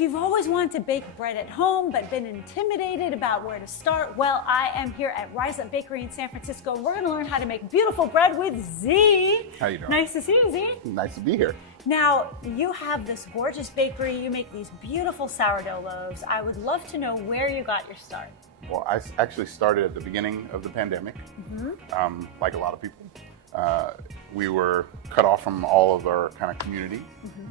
If you've always wanted to bake bread at home but been intimidated about where to start, well, I am here at Rize Up Bakery in San Francisco. We're going to learn how to make beautiful bread with Z. How you doing? Nice to see you, Z. Nice to be here. Now, you have this gorgeous bakery. You make these beautiful sourdough loaves. I would love to know where you got your start. Well, I actually started at the beginning of the pandemic, like a lot of people. We were cut off from all of our kind of community,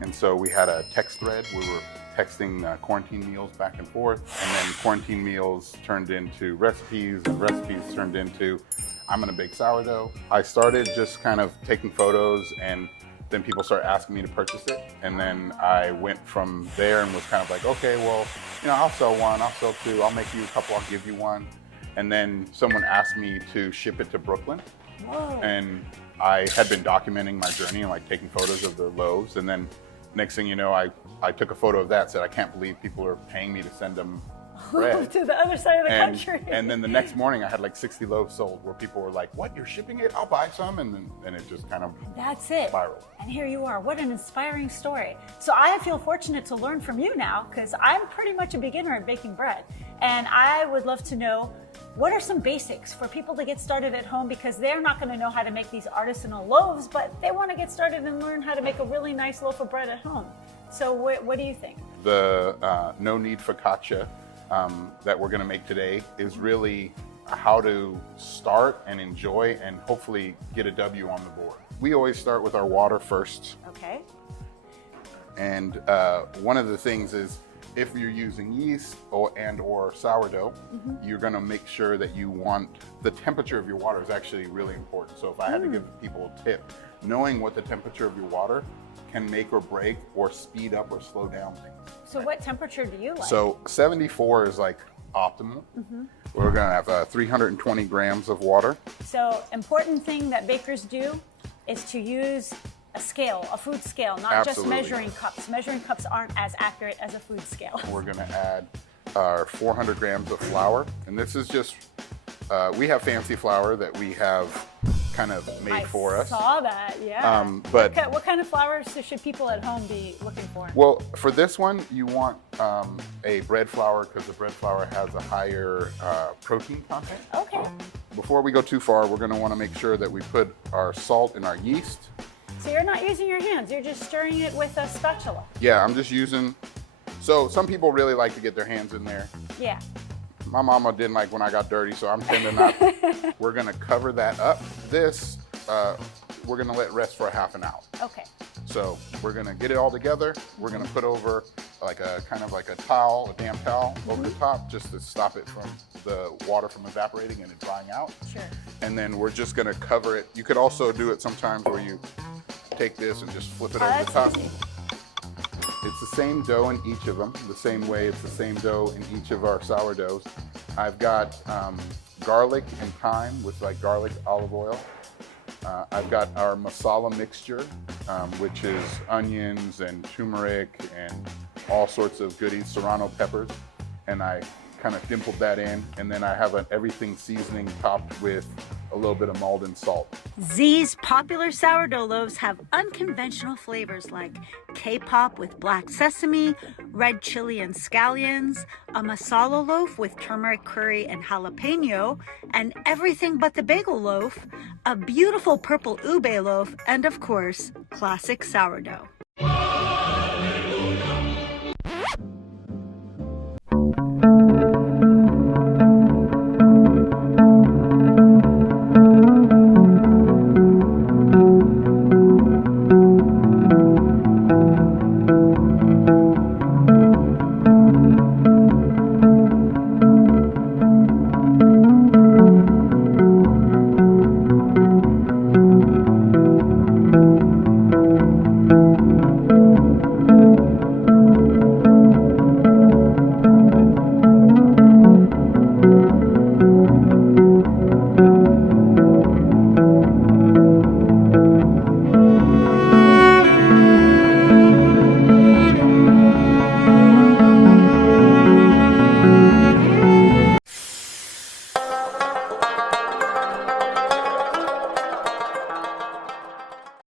and so we had a text thread. We were texting quarantine meals back and forth, and then quarantine meals turned into recipes, and recipes turned into, I'm gonna bake sourdough. I started just kind of taking photos, and then people started asking me to purchase it, and then I went from there and was kind of like, okay, well, you know, I'll sell one, I'll sell two, I'll make you a couple, I'll give you one. And then someone asked me to ship it to Brooklyn. Whoa. And I had been documenting my journey and like taking photos of the loaves, and then next thing you know, I took a photo of that, said I can't believe people are paying me to send them bread. To the other side of the country. And then the next morning I had like 60 loaves sold, where people were like, what, you're shipping it? I'll buy some. And then it just kind of That's it. spiraled. And here you are. What an inspiring story. So I feel fortunate to learn from you now, because I'm pretty much a beginner at baking bread. And I would love to know, what are some basics for people to get started at home, because they're not going to know how to make these artisanal loaves, but they want to get started and learn how to make a really nice loaf of bread at home. So what do you think? The no need focaccia that we're going to make today is really how to start and enjoy and hopefully get a W on the board. We always start with our water first. Okay. And one of the things is, if you're using yeast or sourdough, you're going to make sure that you want the temperature of your water is actually really important. So if I had to give people a tip, knowing what the temperature of your water can make or break or speed up or slow down things. So what temperature do you like? So 74 is like optimal. We're going to have 320 grams of water. So important thing that bakers do is to use a scale, a food scale, not Absolutely. just measuring cups. Measuring cups aren't as accurate as a food scale. We're going to add our 400 grams of flour. And this is just, we have fancy flour that we have kind of made for us. I saw that, yeah. But what kind of flour should people at home be looking for? Well, for this one, you want a bread flour, because the bread flour has a higher protein content. Okay. Before we go too far, we're going to want to make sure that we put our salt and our yeast. So you're not using your hands, you're just stirring it with a spatula. Yeah, I'm just using, so some people really like to get their hands in there. Yeah. My mama didn't like when I got dirty, so I'm tending not. We're gonna cover that up. This, we're gonna let rest for a half an hour. Okay. So we're gonna get it all together. We're gonna put over like a kind of like a towel, a damp towel over the top, just to stop it from the water from evaporating and it drying out. Sure. And then we're just gonna cover it. You could also do it sometimes where you take this and just flip it over the top. Easy. It's the same dough in each of them, the same way it's the same dough in each of our sourdoughs. I've got garlic and thyme with like garlic olive oil. I've got our masala mixture, which is onions and turmeric and all sorts of goodies, serrano peppers. And I kind of dimpled that in, and then I have an everything seasoning topped with a little bit of Maldon salt. Z's popular sourdough loaves have unconventional flavors like K-pop with black sesame, red chili and scallions, a masala loaf with turmeric curry and jalapeno, and everything but the bagel loaf, a beautiful purple ube loaf, and of course, classic sourdough.